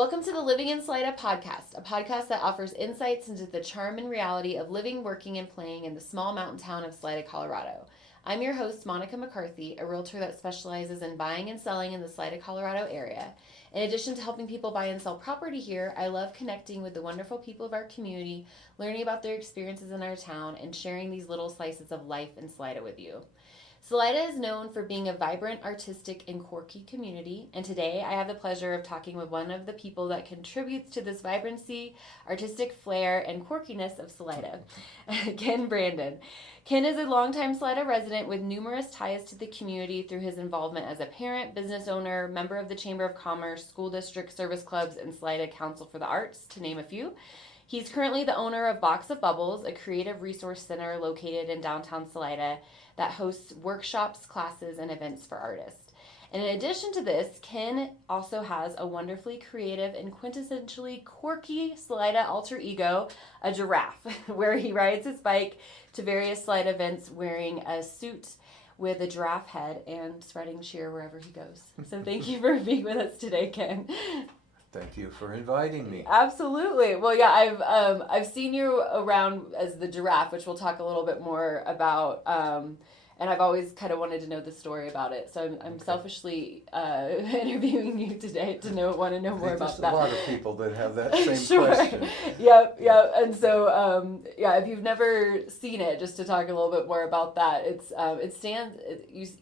Welcome to the Living in Salida podcast, a podcast that offers insights into the charm and reality of living, working, and playing in the small mountain town of Salida, Colorado. I'm your host, Monica McCarthy, a realtor that specializes in buying and selling in the Salida, Colorado area. In addition to helping people buy and sell property here, I love connecting with the wonderful people of our community, learning about their experiences in our town, and sharing these little slices of life in Salida with you. Salida is known for being a vibrant, artistic, and quirky community, and today I have the pleasure of talking with one of the people that contributes to this vibrancy, artistic flair, and quirkiness of Salida, Ken Brandon. Ken is a longtime Salida resident with numerous ties to the community through his involvement as a parent, business owner, member of the Chamber of Commerce, school district service clubs, and Salida Council for the Arts, to name a few. He's currently the owner of Box of Bubbles, a creative resource center located in downtown Salida that hosts workshops, classes, and events for artists. And in addition to this, Ken also has a wonderfully creative and quintessentially quirky Salida alter ego, a giraffe, where he rides his bike to various Salida events wearing a suit with a giraffe head and spreading cheer wherever he goes. So thank you for being with us today, Ken. Thank you for inviting me. Absolutely. Well, yeah, I've seen you around as the giraffe, which we'll talk a little bit more about. And I've always kind of wanted to know the story about it. So I'm okay. Selfishly interviewing you today to want to know more about that. There's a lot of people that have that same sure. question. Yep. And so, if you've never seen it, just to talk a little bit more about that,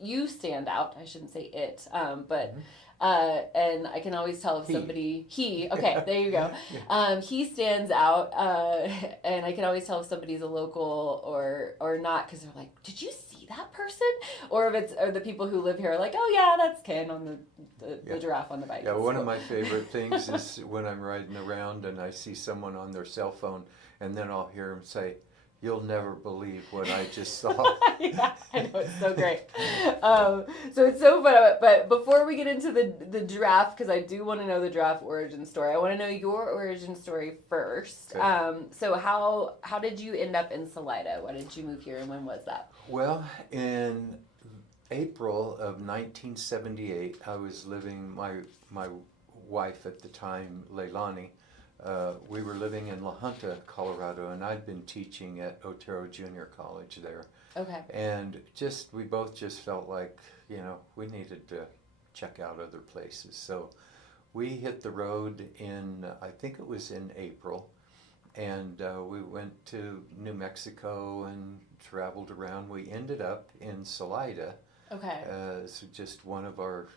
you stand out. I shouldn't say it, but. Mm-hmm. And I can always tell if somebody, there you go. He stands out, and I can always tell if somebody's a local or not, because they're like, did you see that person? Or if the people who live here are like, oh yeah, that's Ken on the giraffe on the bike. Yeah, one of my favorite things is when I'm riding around and I see someone on their cell phone, and then I'll hear them say, "You'll never believe what I just saw." Yeah, I know, it's so great. So it's so fun. But before we get into the giraffe, because I do want to know the giraffe origin story, I want to know your origin story first. Okay. So how did you end up in Salida? Why did you move here, and when was that? Well, in April of 1978, I was living, my wife at the time, Leilani, we were living in La Junta, Colorado, and I'd been teaching at Otero Junior College there. Okay. And we both just felt like, we needed to check out other places. So we hit the road I think it was in April, and we went to New Mexico and traveled around. We ended up in Salida. Okay. So just one of our,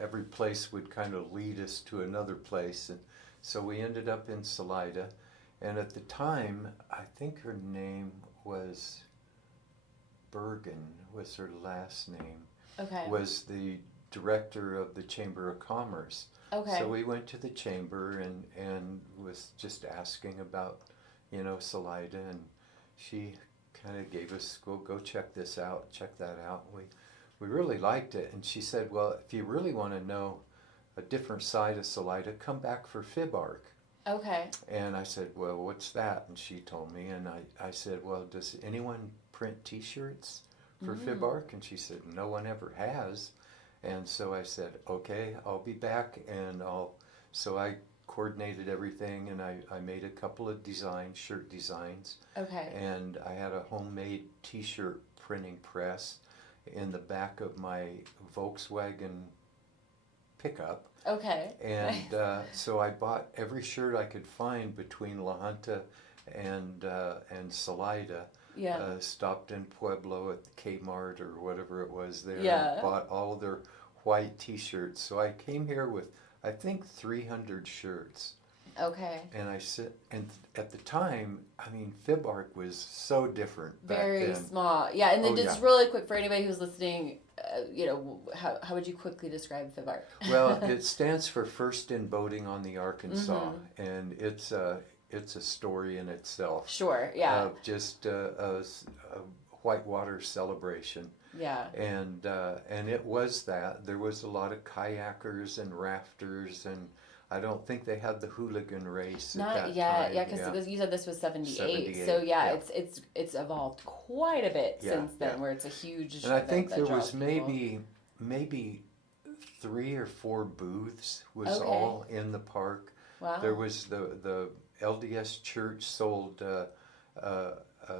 every place would kind of lead us to another place. And so we ended up in Salida, and at the time, I think her name was Bergen, was her last name. Okay. Was the director of the Chamber of Commerce. Okay. So we went to the chamber and was just asking about, Salida, and she kind of gave us, go check this out, check that out. We really liked it, and she said, well, if you really want to know a different side of Salida, come back for FibArk. Okay. And I said, well, what's that? And she told me, and I said, well, does anyone print T-shirts for FibArk? And she said, no one ever has. And so I said, okay, I'll be back, and so I coordinated everything, and I made a couple of shirt designs. Okay. And I had a homemade T-shirt printing press in the back of my Volkswagen pickup. Okay. And so I bought every shirt I could find between La Junta and Salida. Yeah. Stopped in Pueblo at the Kmart or whatever it was there. Yeah. And bought all of their white T-shirts. So I came here with, I think, 300 shirts. Okay. And and at the time, FibArk was so different back Very then. small. Yeah, and then really quick for anybody who's listening, how would you quickly describe FibArk? Well, it stands for First in Boating on the Arkansas, and it's a story in itself. Sure, yeah. Of just a whitewater celebration. Yeah. And it was that. There was a lot of kayakers and rafters, and I don't think they had the hooligan race at that time. Yeah, because you said this was 78. So it's evolved quite a bit since then, where it's a huge And I think there was maybe 3 or 4 booths was Okay. all in the park. Wow. There was the LDS church sold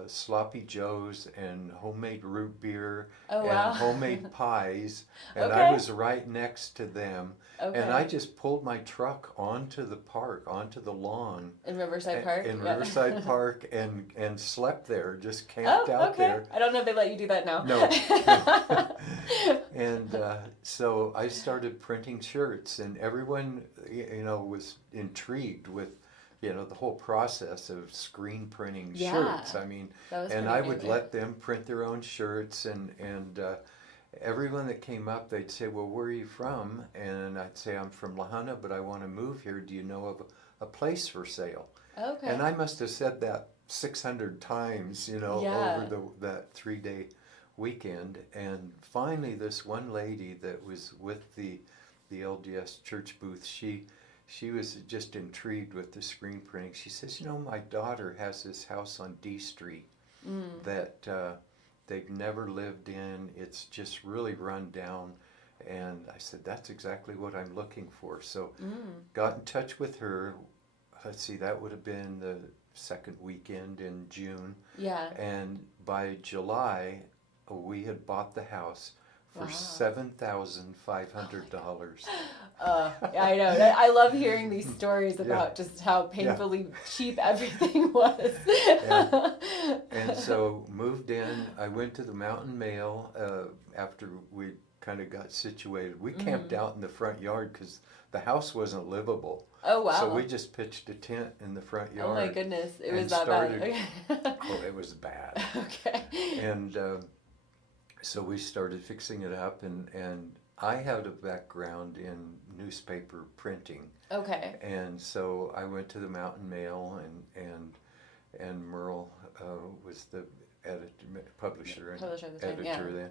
sloppy joes and homemade root beer Oh, and wow. homemade pies, and Okay. I was right next to them. Okay. And I just pulled my truck onto the park, onto the lawn In Riverside Park? in Yeah. Riverside Park, and slept there, just camped Oh, out okay. there. I don't know if they let you do that now. No. And so I started printing shirts, and everyone, was intrigued with, the whole process of screen printing Yeah. shirts. I mean, That was and pretty I would amazing. let them print their own shirts, and everyone that came up, they'd say, well, where are you from? And I'd say, I'm from Lahana, but I want to move here. Do you know of a place for sale? Okay. And I must have said that 600 times, Yeah. over that 3-day weekend. And finally, this one lady that was with the LDS church booth, she was just intrigued with the screen printing. She says, my daughter has this house on D Street that they've never lived in. It's just really run down. And I said, that's exactly what I'm looking for. So got in touch with her. Let's see, that would have been the second weekend in June. Yeah. And by July, we had bought the house for Wow. $7,500. I know. I love hearing these stories about just how painfully cheap everything was. And so moved in. I went to the Mountain Mail after we kind of got situated. We camped out in the front yard because the house wasn't livable. Oh, wow. So we just pitched a tent in the front yard. Oh, my goodness. It was and that started, bad. Oh, it was bad. Okay. And so we started fixing it up, and I had a background in newspaper printing. Okay. And so I went to the Mountain Mail, and Merle was the publisher and editor then.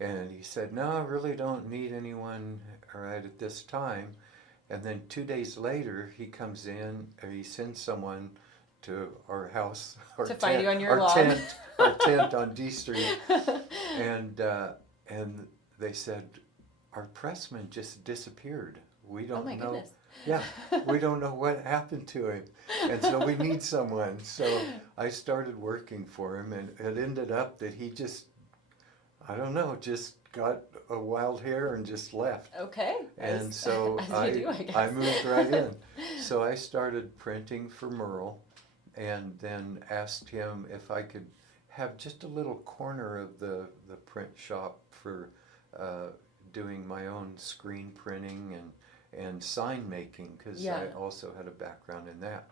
And he said, no, I really don't need anyone right at this time. And then 2 days later, he comes in, or he sends someone to our house, to find you on your lawn. Our tent on D Street. And they said, our pressman just disappeared. We don't know. Goodness. Yeah, we don't know what happened to him. And so we need someone. So I started working for him, and it ended up that he just, I don't know, just got a wild hair and just left. Okay. And so I moved right in. So I started printing for Merle, and then asked him if I could have just a little corner of the print shop for doing my own screen printing and sign making, because I also had a background in that.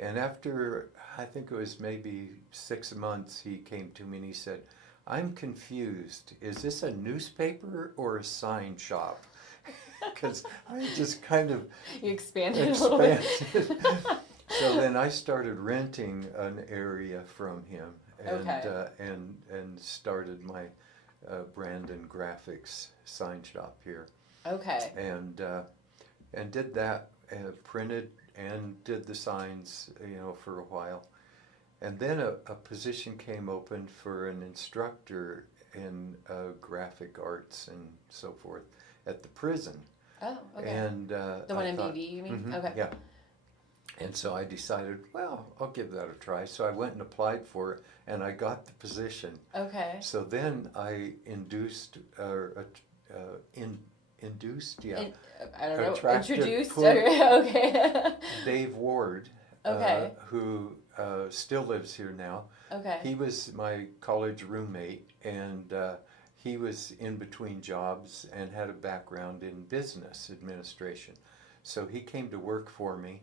And after, I think it was maybe 6 months, he came to me and he said, I'm confused. Is this a newspaper or a sign shop? Because I just kind of You expanded a little bit. So then I started renting an area from him, and started my Brandon Graphics sign shop here. Okay. And did that, printed and did the signs, for a while. And then a position came open for an instructor in graphic arts and so forth at the prison. Oh, okay. And the one in BV, you mean? Okay. Yeah. And so I decided, well, I'll give that a try. So I went and applied for it, and I got the position. Okay. So then I induced, I don't know. attracted, Introduced. Okay. Dave Ward, Okay. who still lives here now. Okay. He was my college roommate, and he was in between jobs and had a background in business administration. So he came to work for me,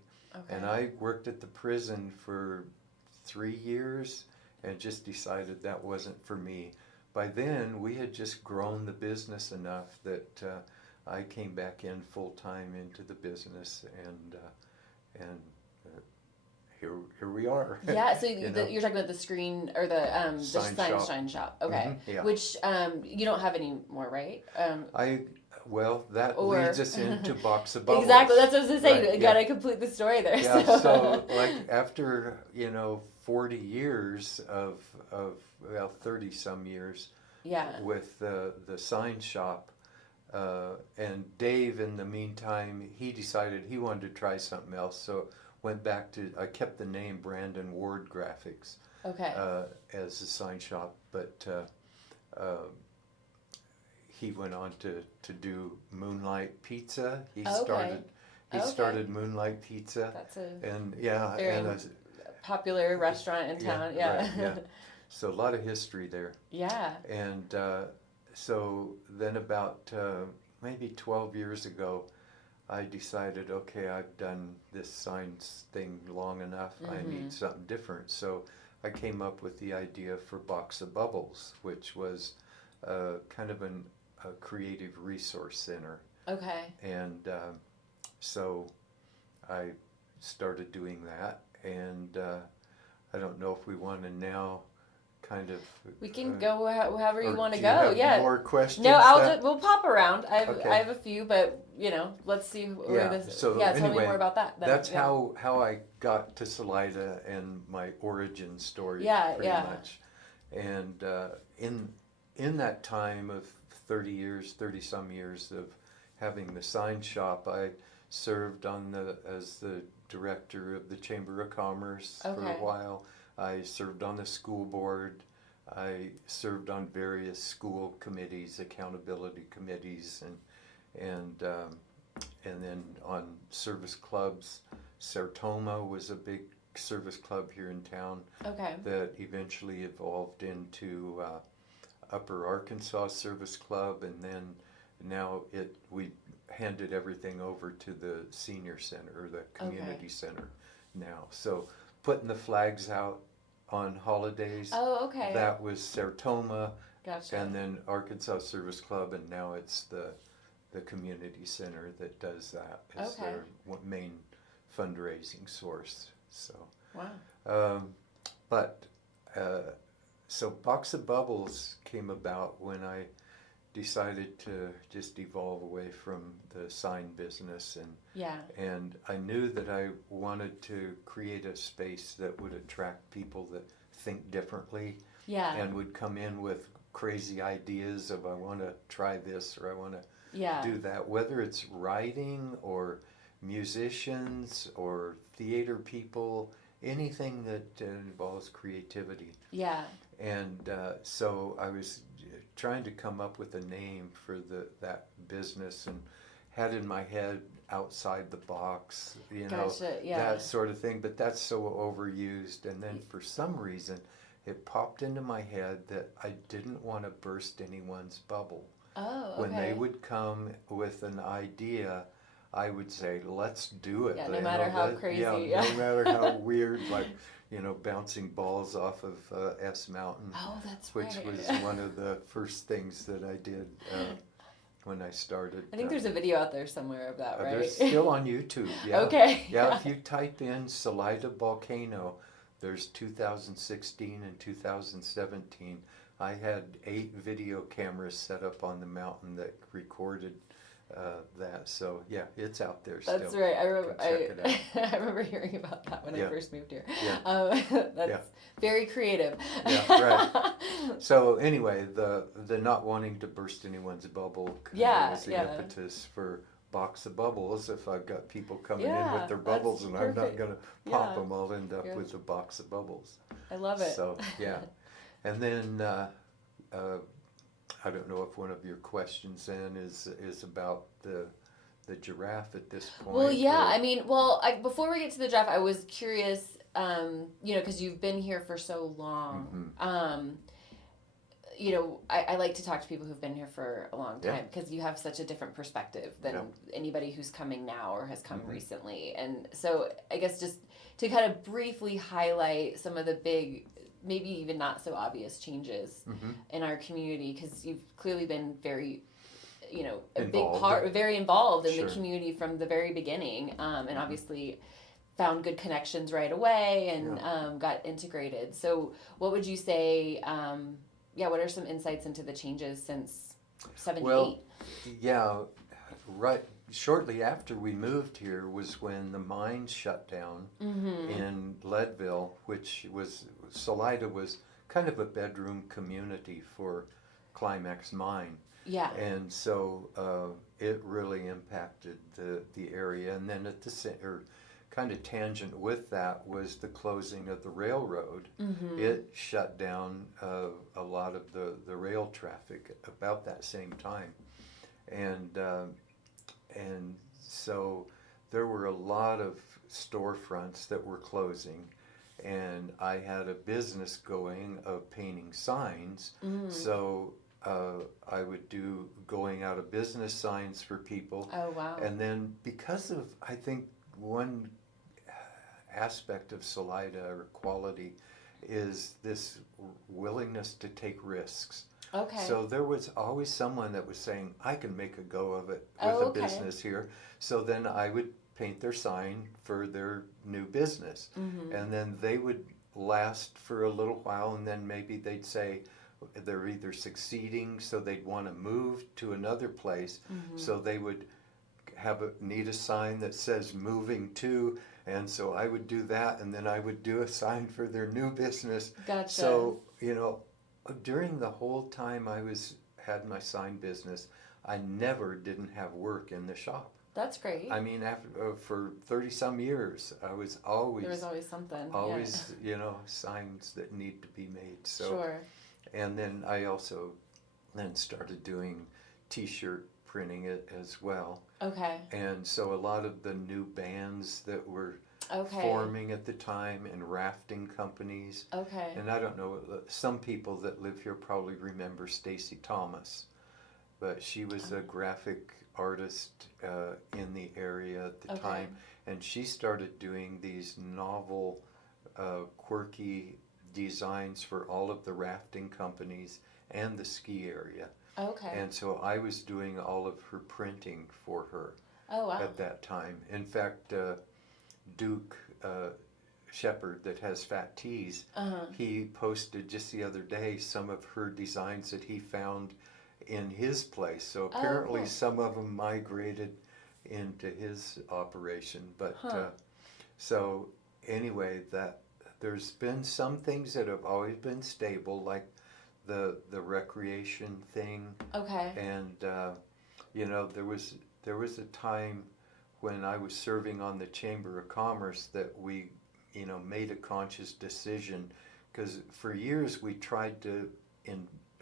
and I worked at the prison for 3 years and just decided that wasn't for me. By then, we had just grown the business enough that I came back in full time into the business, and here we are. Yeah, so you're talking about the screen or the sign shop. Okay. Mm-hmm, yeah. Which you don't have anymore, right? That leads us into Box of Bubbles. Exactly, that's what I was going to say. Right, You gotta complete the story there. Yeah, so like after 40 years of 30 some years with the sign shop, And Dave, in the meantime, he decided he wanted to try something else, so went back to, I kept the name Brandon Ward Graphics Okay. as a sign shop, but he went on to do Moonlight Pizza. He started Moonlight Pizza. That's a And very popular restaurant in town. Yeah. Right, yeah. So a lot of history there. Yeah. And so then about maybe 12 years ago, I decided, okay, I've done this signs thing long enough. I need something different. So I came up with the idea for Box of Bubbles, which was kind of a creative resource center. Okay. And so I started doing that. And I don't know if we want to now kind of... We can go however you want to do you go. have more questions? No, we'll pop around. I Okay. have a few, but let's see where this. So tell me anyway, more about that. Then. That's how I got to Salida and my origin story. Pretty much. And in that time of 30 some years of having the sign shop, I served as the director of the Chamber of Commerce for a while. I served on the school board. I served on various school committees, accountability committees, and then on service clubs. Sertoma was a big service club here in town. Okay. That eventually evolved into Upper Arkansas Service Club, and then now we handed everything over to the senior center, or the community center now. So putting the flags out on holidays. Oh, okay. That was Sertoma. Gotcha. And then Arkansas Service Club, and now it's the community center that does that as their main fundraising source. So. Wow. So Box of Bubbles came about when I decided to just evolve away from the sign business, and I knew that I wanted to create a space that would attract people that think differently, and would come in with crazy ideas of, I want to try this or I want to do that, whether it's writing or musicians or theater people, anything that involves creativity. Yeah. And so I was trying to come up with a name for that business, and had in my head outside the box, that sort of thing, but that's so overused. And then for some reason it popped into my head that I didn't want to burst anyone's bubble. Oh, okay. When they would come with an idea, I would say, let's do it. Yeah, no matter how crazy. No matter how weird, like, bouncing balls off of S Mountain. Oh, that's which right. was one of the first things that I did when I started. I think there's a video out there somewhere of that, right? There's still on YouTube. Yeah. Okay. Yeah, if you type in Salida Volcano, there's 2016 and 2017. I had 8 video cameras set up on the mountain that recorded that. So yeah, it's out there still. That's right. I remember. Check it out. I remember hearing about that when I first moved here. Yeah. That's very creative. Yeah, right. So anyway, the not wanting to burst anyone's bubble was the impetus for Box of Bubbles. If I've got people coming in with their bubbles and I'm not going to pop them, I'll end up with a box of bubbles. I love it. So yeah, and then I don't know if one of your questions then is about the giraffe at this point. Well, yeah. Before we get to the giraffe, I was curious, because you've been here for so long. Mm-hmm. I like to talk to people who've been here for a long time because you have such a different perspective than anybody who's coming now or has come recently. And so I guess just to kind of briefly highlight some of the big, maybe even not so obvious changes in our community, because you've clearly been very, very involved in the community from the very beginning, and obviously found good connections right away and got integrated. So what would you say, what are some insights into the changes since 78? Well, right. Shortly after we moved here was when the mine shut down in Leadville, which Salida was kind of a bedroom community for Climax Mine. Yeah. And so it really impacted the area. And then kind of tangent with that was the closing of the railroad. Mm-hmm. It shut down a lot of the rail traffic about that same time. And so there were a lot of storefronts that were closing, and I had a business going of painting signs. Mm-hmm. So I would do going out of business signs for people. Oh, wow. And then because of, I think, one aspect of Salida or quality is this willingness to take risks. Okay. So there was always someone that was saying, I can make a go of it with Oh, a okay. business here. So then I would paint their sign for their new business. Mm-hmm. And then they would last for a little while, and then maybe they'd say they're either succeeding, so they'd want to move to another place. Mm-hmm. So they would need a sign that says moving to, and so I would do that, and then I would do a sign for their new business. Gotcha. So, during the whole time had my sign business, I never didn't have work in the shop. That's great. I mean, for 30 some years, I was always there was always something. always signs that need to be made. So, sure. and then I also then started doing T-shirt printing it as well. Okay. And so a lot of the new bands that were Okay. forming at the time, and rafting companies. Okay. And I don't know, some people that live here probably remember Stacy Thomas, but she was a graphic artist in the area at the Okay. time, and she started doing these novel, quirky designs for all of the rafting companies and the ski area. Okay. And so I was doing all of her printing for her Oh, wow. at that time. In fact, Duke Shepherd that has Fat Tees, Uh-huh. he posted just the other day some of her designs that he found in his place. So apparently cool. some of them migrated into his operation. But Huh. so anyway, that there's been some things that have always been stable, like the recreation thing. Okay. And there was a time when I was serving on the Chamber of Commerce that we made a conscious decision, because for years we tried to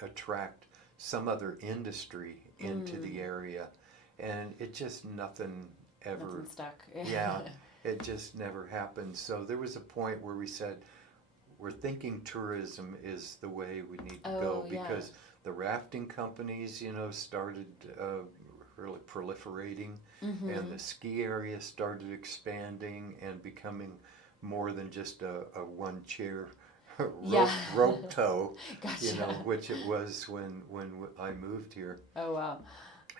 attract some other industry into the area, and it just nothing Nothing stuck. yeah, it just never happened. So there was a point where we said, we're thinking tourism is the way we need to go, yeah. because the rafting companies, started really proliferating, Mm-hmm. and the ski area started expanding and becoming more than just a one chair rope tow, Gotcha. which it was when I moved here. Oh, wow.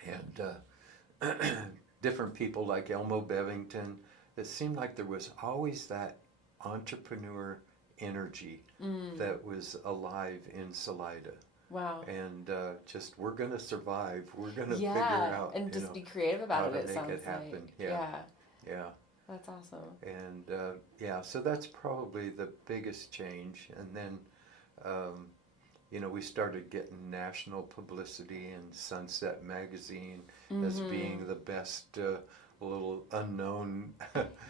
And different people like Elmo Bevington, it seemed like there was always that entrepreneur energy that was alive in Salida. Wow. And just, we're going to survive. We're going to Yeah, figure out, and just be creative about how it. to It make sounds it happen. like. Yeah. Yeah. That's awesome. And so that's probably the biggest change. And then, we started getting national publicity in Sunset Magazine as being the best little unknown.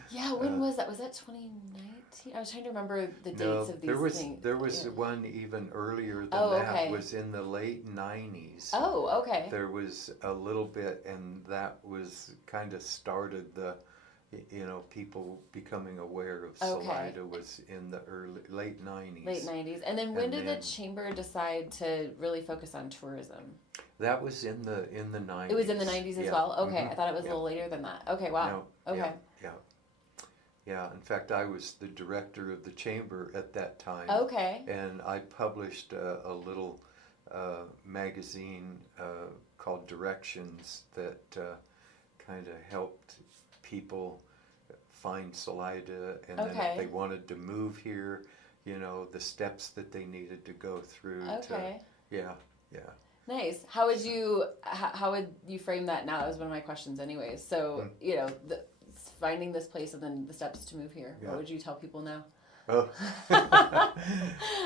Yeah, when was that? Was that 2019? I was trying to remember the dates of these things. There was one even earlier than that. Okay. Was in the late 90s. Oh, okay. There was a little bit, and that was kind of started the, people becoming aware of Salida was in the late 90s. Late 90s. And then when And did then- the chamber decide to really focus on tourism? That was in the 90s. It was in the 90s as Yeah. well? Okay, Mhm. I thought it was a Yeah. little later than that. Okay, wow. No, Okay. Yeah. In fact, I was the director of the chamber at that time. Okay. And I published a little magazine called Directions that kind of helped people find Salida, and then if they wanted to move here, the steps that they needed to go through. Okay. Yeah. Nice. How would you frame that now? That was one of my questions anyways. So, finding this place and then the steps to move here. Yeah. What would you tell people now? Oh.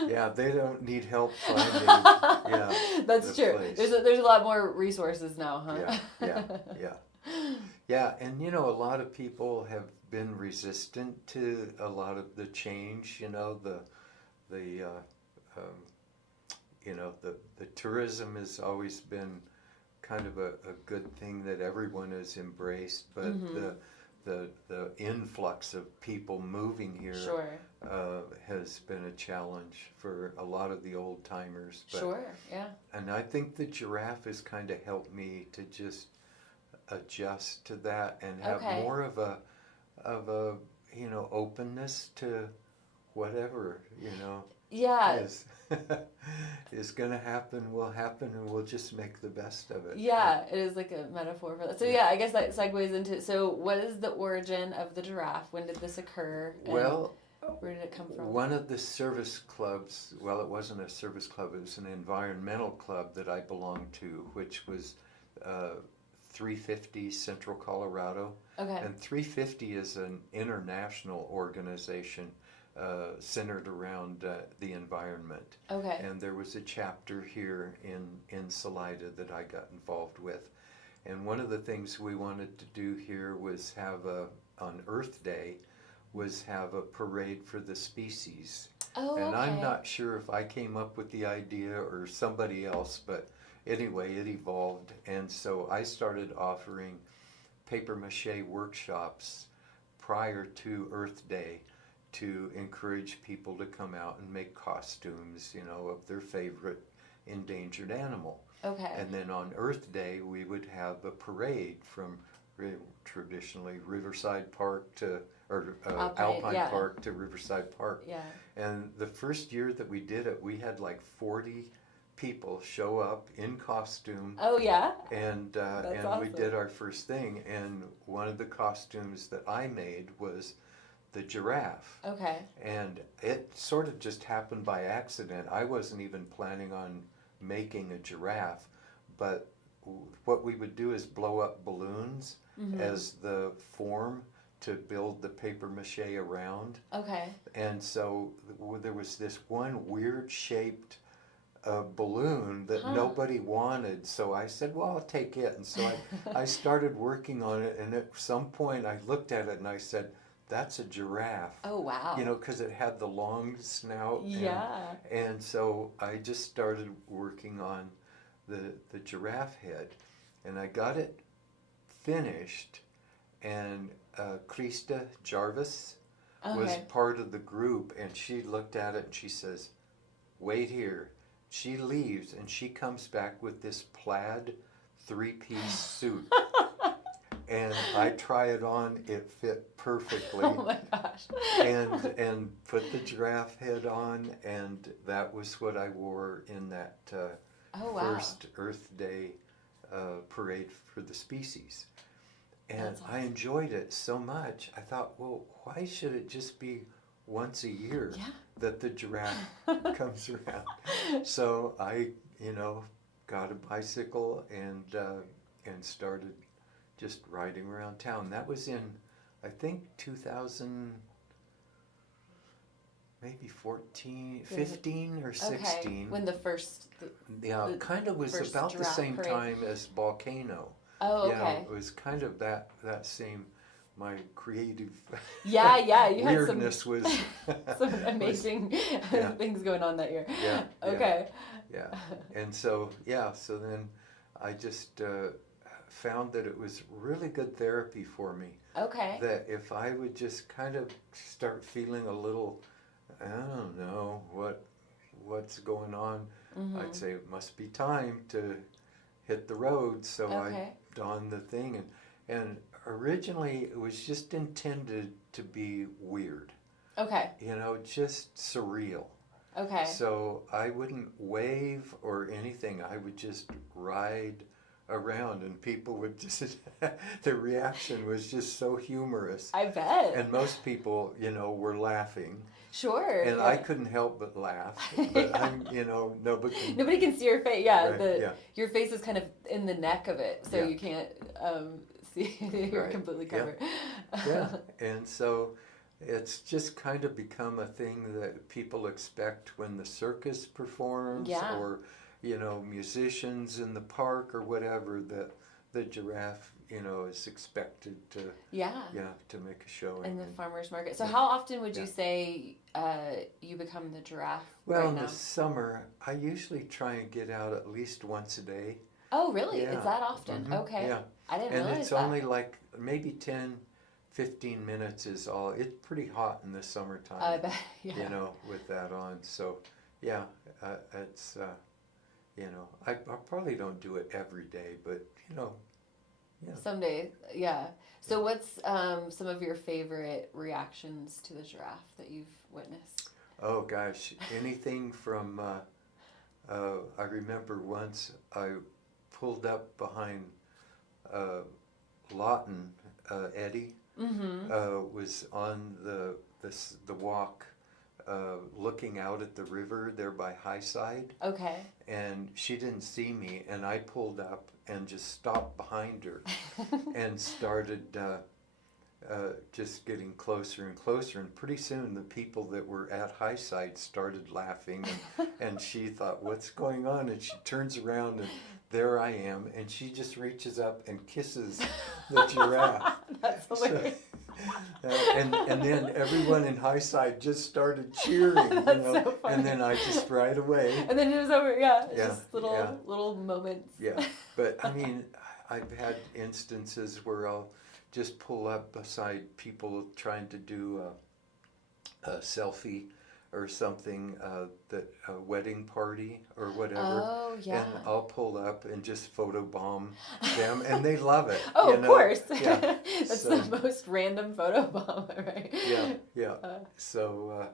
Yeah, they don't need help finding, yeah, That's the true. place. There's a lot more resources now, huh? Yeah, and a lot of people have been resistant to a lot of the change, the um, the tourism has always been kind of a good thing that everyone has embraced, but Mm-hmm. the influx of people moving here Sure. has been a challenge for a lot of the old timers. Sure. Yeah. And I think the giraffe has kind of helped me to just adjust to that and have Okay. more of a openness to whatever Yeah. is is gonna happen will happen, and we'll just make the best of it. Yeah, it is like a metaphor for that. So yeah, I guess that segues into, so what is the origin of the giraffe? When did this occur? And Well, where did it come from? one of the service clubs, well, it wasn't a service club, it was an environmental club that I belonged to, which was 350 Central Colorado. Okay. And 350 is an international organization centered around the environment. Okay. And there was a chapter here in Salida that I got involved with. And one of the things we wanted to do here was have on Earth Day, was have a parade for the species. Oh, And okay. I'm not sure if I came up with the idea or somebody else, but anyway, it evolved. And so I started offering paper mache workshops prior to Earth Day to encourage people to come out and make costumes, of their favorite endangered animal. Okay. And then on Earth Day, we would have a parade from traditionally Riverside Park to, or Alpine yeah. Park to Riverside Park. Yeah. And the first year that we did it, we had like 40 people show up in costume. Oh yeah. And Awesome. we did our first thing. And one of the costumes that I made was the giraffe. Okay. And it sort of just happened by accident. I wasn't even planning on making a giraffe, but what we would do is blow up balloons as the form to build the paper mache around. Okay. And so there was this one weird shaped balloon that nobody wanted. So I said, well, I'll take it. And so I started working on it. And at some point I looked at it and I said, that's a giraffe. Oh wow. Because it had the long snout. Yeah. And so I just started working on the giraffe head. And I got it finished. And Krista Jarvis was part of the group. And she looked at it and she says, wait here. She leaves and she comes back with this plaid 3-piece suit. And I try it on, it fit perfectly. Oh my gosh. and put the giraffe head on, and that was what I wore in that first Earth Day parade for the species. And Awesome. I enjoyed it so much, I thought, well, why should it just be once a year that the giraffe comes around? So I, got a bicycle and started just riding around town. That was in, I think, 2000, maybe 15 or 16. Okay. When the first. Kind of was about the same time as Volcano. Oh, okay. It was kind of that same, my creative Yeah, you had weirdness was some amazing things going on that year. Yeah. Okay. Yeah. And so then I just found that it was really good therapy for me. Okay. That if I would just kind of start feeling a little, I don't know what's going on, I'd say it must be time to hit the road. So I donned the thing, and originally it was just intended to be weird. Okay. Just surreal. Okay. So I wouldn't wave or anything. I would just ride around, and people would just, the reaction was just so humorous. I bet. And most people, were laughing. Sure. And I couldn't help but laugh. But I'm, nobody can see your face. Yeah, right, your face is kind of in the neck of it, so you can't see. You're right. completely covered. Yeah. And so it's just kind of become a thing that people expect when the circus performs, Yeah. or musicians in the park or whatever. That the giraffe, is expected to Yeah. to make a showing. In the farmer's market. So Yeah. how often would you Yeah. say you become the giraffe Well, right in now? the summer, I usually try and get out at least once a day. Oh, really? Yeah. It's that often? Mhm. Okay. Yeah. I didn't And realize it's that. only like maybe 10, 15 minutes is all. It's pretty hot in the summertime. I bet. Yeah. With that on. So, yeah, it's, I probably don't do it every day, but, yeah. Someday, yeah. So what's some of your favorite reactions to the giraffe that you've witnessed? Oh, gosh, anything from, I remember once I pulled up behind Lawton, Eddie, Mm-hmm. was on the walk, looking out at the river there by Highside, Okay. and she didn't see me, and I pulled up and just stopped behind her and started just getting closer and closer, and pretty soon the people that were at Highside started laughing, and she thought, what's going on? And she turns around, and there I am, and she just reaches up and kisses the giraffe. That's hilarious. And then everyone in Highside just started cheering, That's so funny. and then I just right away. And then it was over. Yeah. Yeah, Just little moments. Yeah, but I mean, I've had instances where I'll just pull up beside people trying to do a selfie or something, that a wedding party or whatever. Oh, yeah. And I'll pull up and just photobomb them, and they love it. Oh, of course. Yeah. That's So- the most random photo bomb, right? Yeah. Uh, So,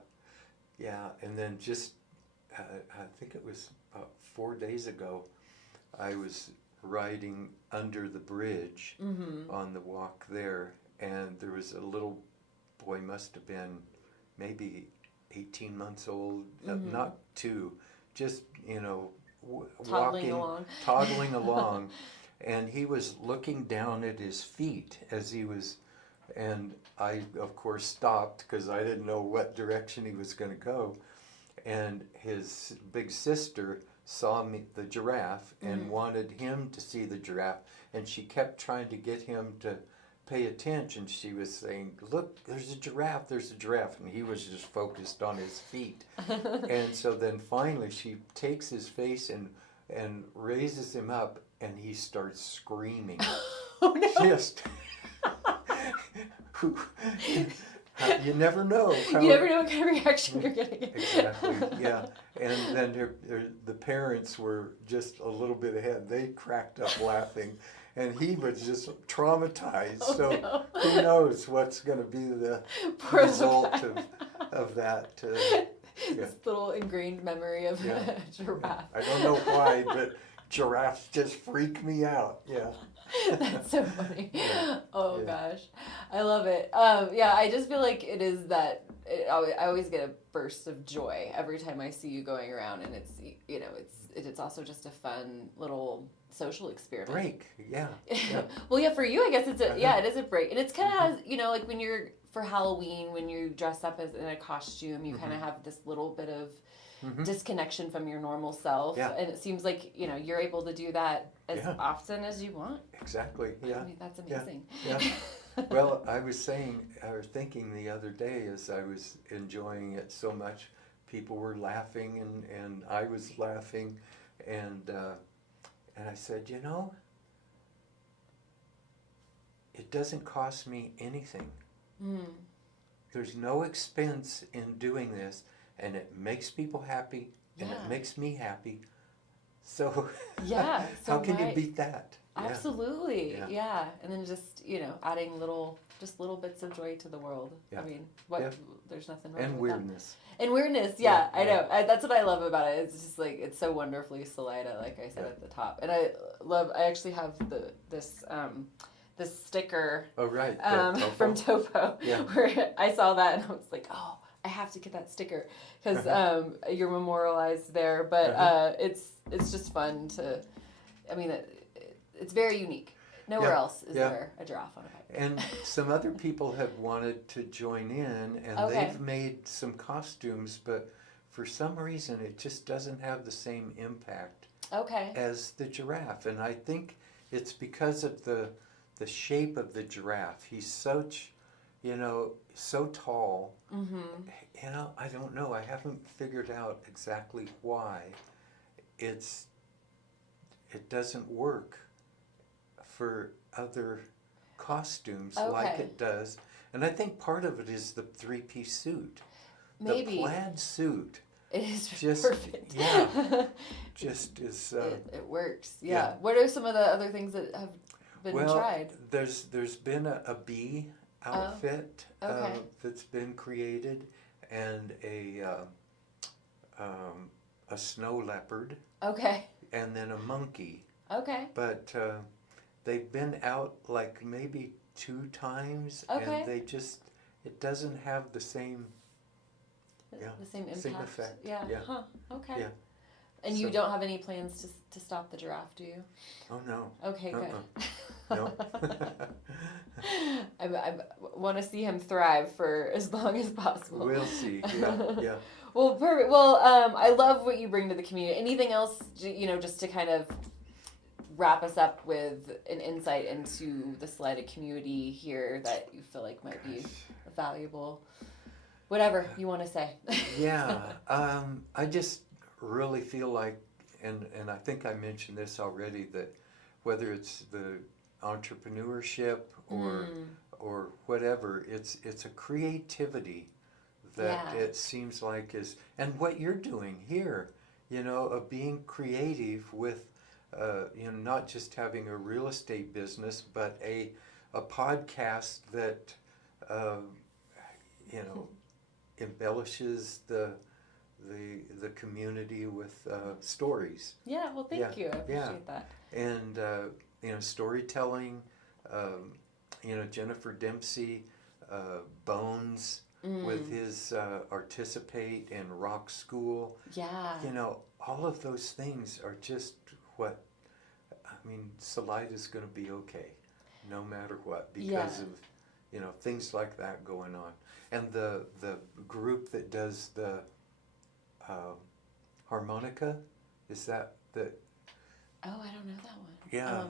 yeah, and then just, I think it was about 4 days ago, I was riding under the bridge mm-hmm. on the walk there, and there was a little boy, must have been maybe 18 months old, Mhm. not two, just, Toddling walking, along. toddling along, and he was looking down at his feet as he was, and I, of course, stopped because I didn't know what direction he was going to go, and his big sister saw me, the giraffe, and Mhm. wanted him to see the giraffe, and she kept trying to get him to pay attention. She was saying, look, there's a giraffe, and he was just focused on his feet. And so then finally she takes his face and raises him up, and he starts screaming. Oh, no. Just you never know. You never know what kind of reaction you're going to get. Exactly, yeah. And then the parents were just a little bit ahead. They cracked up laughing, and he was just traumatized. Oh, So no. who knows what's going to be the Poor little result guy. of that. Yeah. This little ingrained memory of Yeah. a giraffe. I don't know why, but giraffes just freak me out. Yeah. That's so funny. Yeah. Oh Yeah. gosh, I love it. Yeah, I just feel like it is that. I always get a burst of joy every time I see you going around, and it's also just a fun little social experiment. Break. Yeah. Yeah. Well, yeah, for you, I guess it is a break, and it's kind of Mhm. like when you're for Halloween, when you dress up as in a costume, you kind of have this little bit of Mhm. disconnection from your normal self, Yeah. and it seems like you're able to do that as Yeah. often as you want. Exactly. Yeah. I mean, that's Yeah. amazing. Yeah. Well, I was thinking the other day as I was enjoying it so much, people were laughing and I was laughing, and I said, it doesn't cost me anything. Mm. There's no expense in doing this, and it makes people happy, and Yeah. it makes me happy. So Yeah. So how can you why- beat that? Yeah. Absolutely. Yeah. Yeah. And then just adding little bits of joy to the world. Yeah. I mean, what? Yeah. There's nothing wrong And with that. weirdness. And weirdness, yeah, Yeah, I know. That's what I love about it. It's just like it's so wonderfully Salida, like I said Yeah. at the top. And I actually have this sticker Oh, right. from Topo, Yeah. where I saw that and I was like, oh, I have to get that sticker because you're memorialized there. But Uh-huh. it's just fun to. I mean, it's very unique. Nowhere else is there a giraffe on a bike. And some other people have wanted to join in, and they've made some costumes, but for some reason it just doesn't have the same impact as the giraffe. And I think it's because of the shape of the giraffe. He's such, so tall. I don't know. I haven't figured out exactly why it doesn't work for other costumes like it does. And I think part of it is the three-piece suit. Maybe. The plaid suit. It is just perfect. Yeah. Just is... it works. Yeah. What are some of the other things that have been tried? There's been a bee outfit that's been created, and a snow leopard. Okay. And then a monkey. Okay. But they've been out like maybe 2 times, and it doesn't have the same... the same impact. Same effect. Yeah. Huh. Okay. Yeah. And you don't have any plans to stop the giraffe, do you? Oh, no. Okay, good. No. I want to see him thrive for as long as possible. We'll see. Yeah. Well, perfect. Well, I love what you bring to the community. Anything else, just to kind of wrap us up with an insight into the Salida community here that you feel like might be valuable? Whatever you want to say. Yeah. I just really feel like, and I think I mentioned this already, that whether it's the entrepreneurship or whatever, it's a creativity that it seems like is, and what you're doing here, of being creative with, not just having a real estate business, but a podcast that, embellishes the community with stories. Yeah, well, thank you. I appreciate that. And storytelling. Jennifer Dempsey, Bones, with his Artisipate and Rock School. Yeah. All of those things are just what, Salida's going to be okay, no matter what, because of things like that going on. And the group that does the harmonica, is that the... Oh, I don't know that one. Yeah,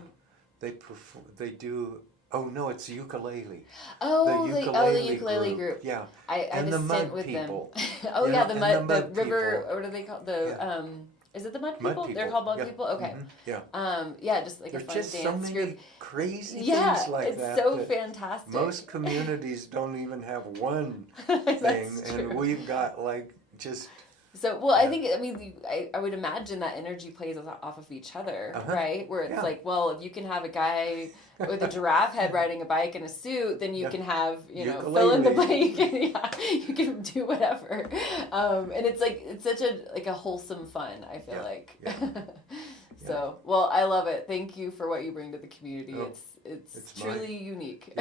they do... Oh, no, it's ukulele. Oh, the ukulele group. Yeah. I and had the a stint mud with people. them. Oh, yeah, the river, people. what are they called? Is it the mud people? Mud They're called mud people? Okay. Mm-hmm. Just like There's a fun just dance so many group. crazy things like that. It's so fantastic. Most communities don't even have one thing, and we've got just... So, well, I think, I would imagine that energy plays off of each other, right? Where it's like, well, if you can have a guy with a giraffe head riding a bike in a suit, then you can have, fill in the blank. You can do whatever. And it's such a wholesome fun, I feel like. Yeah. So, well, I love it. Thank you for what you bring to the community. It's truly unique.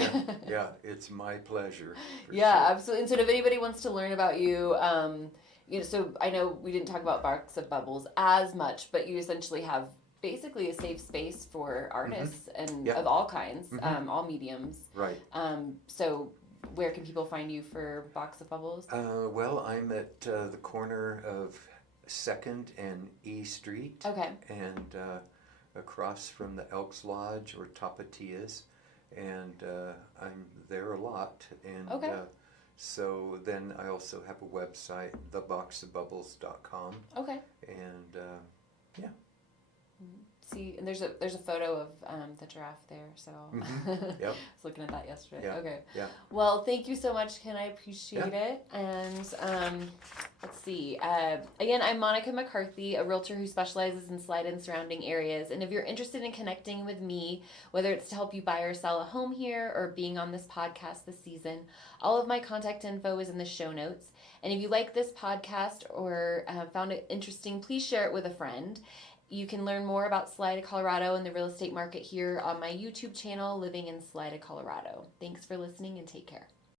Yeah, it's my pleasure. Absolutely. And so if anybody wants to learn about you, so I know we didn't talk about Box of Bubbles as much, but you essentially have basically a safe space for artists and of all kinds, all mediums. Right. So where can people find you for Box of Bubbles? Well, I'm at the corner of 2nd and E Street. Okay. And across from the Elks Lodge or Tapatias. And I'm there a lot. And so then I also have a website, theboxofbubbles.com. Okay. And See, and there's a photo of the giraffe there, so I was looking at that yesterday. Okay. Yeah. Well, thank you so much, Ken. I appreciate it. And let's see. Again, I'm Monica McCarthy, a realtor who specializes in Salida and surrounding areas. And if you're interested in connecting with me, whether it's to help you buy or sell a home here or being on this podcast this season, all of my contact info is in the show notes. And if you like this podcast or found it interesting, please share it with a friend. You can learn more about Salida, Colorado and the real estate market here on my YouTube channel, Living in Salida, Colorado. Thanks for listening and take care.